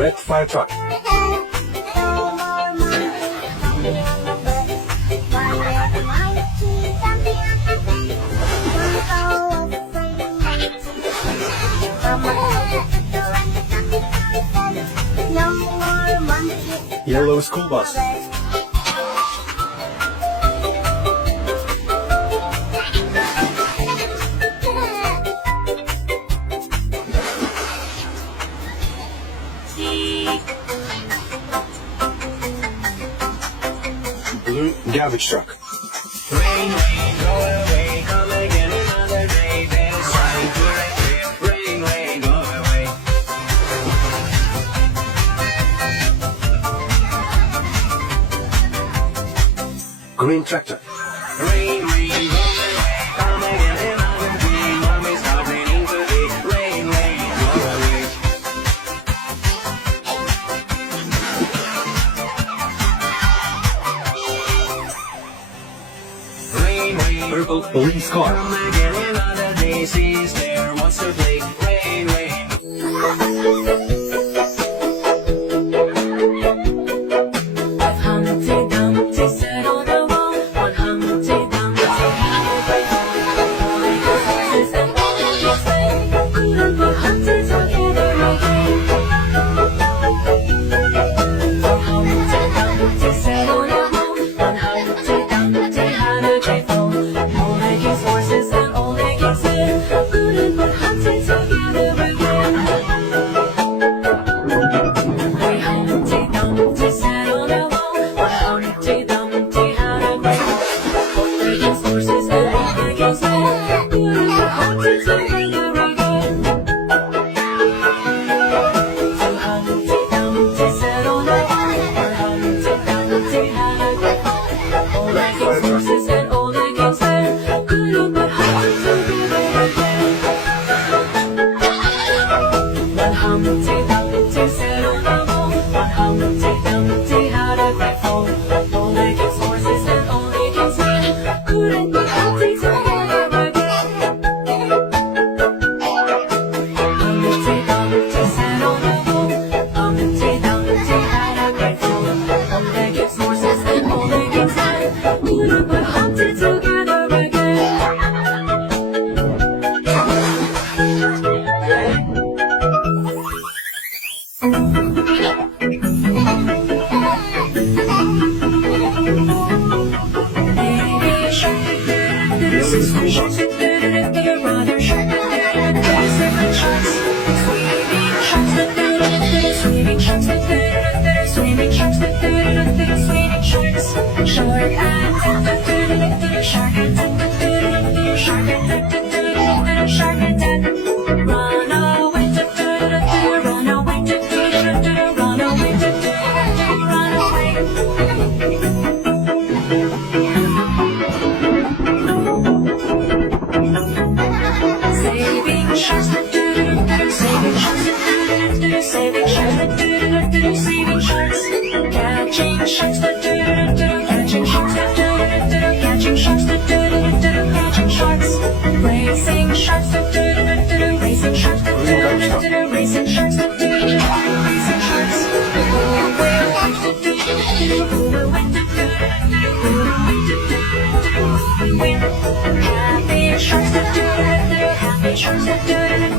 red fire truck. Yellow school bus. Blue garbage truck. Rain, rain, go away, come again another day. There's trying to rain, rain, go away. Green tractor. Rain, rain, go away, come again another day. Mommy's not raining today. Rain, rain, go away. Rain, rain, Purple police car. come again another day. She's there, wants to play. Rain, rain. Humpty Dumpty sat on the wall. One Humpty Dumpty had a great fall. All the horses and all the kids played. Couldn't put Humpty together again. One Humpty Dumpty sat on the wall. One Humpty Dumpty had a great fall. All the king's horses and all the kids played. Couldn't put Humpty together again. Three Humpty Dumpty sat on the wall. One Humpty Dumpty had a great fall. All the king's horses and all the kids played. Couldn't put Humpty together again. Two Humpty Dumpty sat on the wall. One Humpty Dumpty had a great fall. All the king's horses and all the kids played. Couldn't put Humpty together again. One Humpty Dumpty sat on the wall. One Humpty Dumpty had a great fall. All the king's horses and all the king's men couldn't put Humpty together again. Humpty Dumpty sat on the wall. Humpty Dumpty had a great fall. All the king's horses and all the king's men couldn't put Humpty together again. Baby shark, sister shark, brother shark, seven sharks, swimming sharks, swimming sharks, swimming sharks, swimming sharks, shark and shark and shark and shark and run away, run away, run away, run away. Saving sharks, saving sharks, saving sharks, saving sharks, catching sharks, catching sharks, catching sharks, catching sharks, racing sharks, racing sharks, racing sharks, racing sharks. Happy sharks, happy sharks.